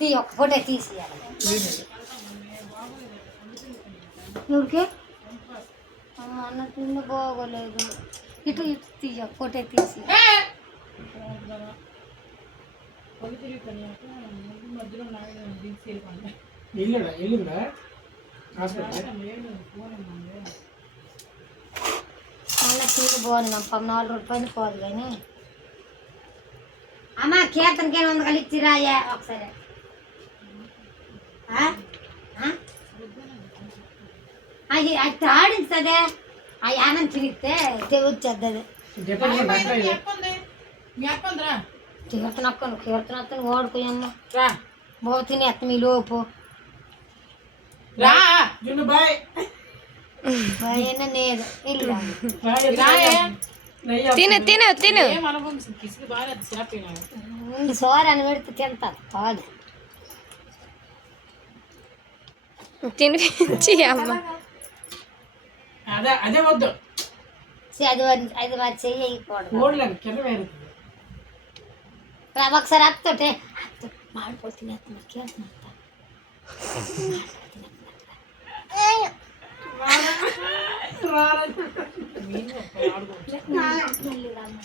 ఒక ఫోటో తీసి ఎవరికి అన్నట్టు బాగోలేదు. ఇటు ఇటు తీయ ఫోటో తీసి అన్నట్టు బాగుంది. 4 రూపాయలు పోదు కానీ అమ్మ కీర్తనకి 100 కలిసిరాయా ఒకసారి. అది అది ఆడించదే ఆ యానం తిరిగితే వచ్చేది. కీర్తనక్కను ఓడుకోయమ్మ బో తినేస్తా మీ లోపు లేదు సోర అని పెడితే తింటా కాదు తినిపించి అమ్మ అదే వద్దు అది మరి చెయ్యకూడదు. ఒకసారి అత్తోటే మాడిపోతుంది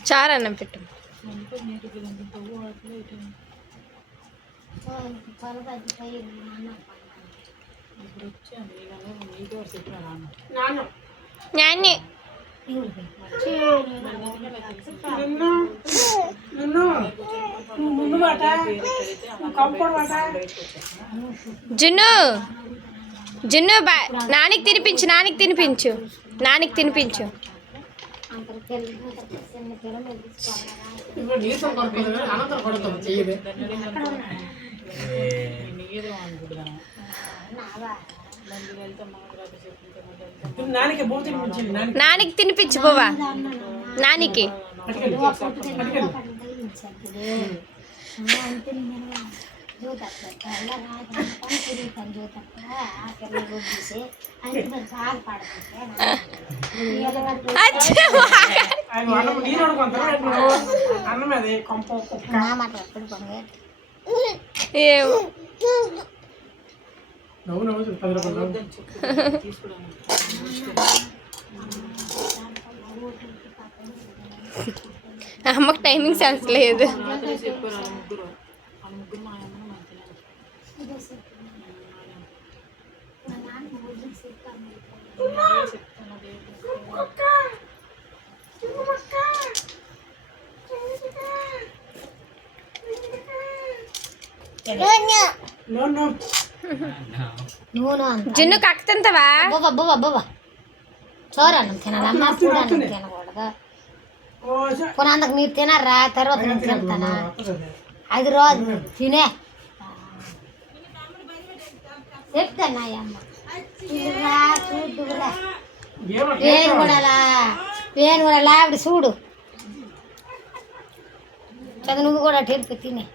చారన్నం పెట్టు. నాన్ని జున్ను జున్ను నానికి తినిపించు నానికి తినిపించు నానికి తినిపించు. నానికి తినిపించు బావా నానికి. అమ్మకు టైమింగ్ సెన్స్ లేదు. జున్ను కక్క తింటావా? చోరన్నం తినాలమ్మా, పూడన్నం తినకూడదు. కొనందుకు మీరు తినరా, తర్వాత నేను తింటానా? అది రోజు తినే చెప్తానాయమ్మ చూడురా పేను కూడా లావిడ చూడు చదువు నువ్వు కూడా టెలిపి తినే.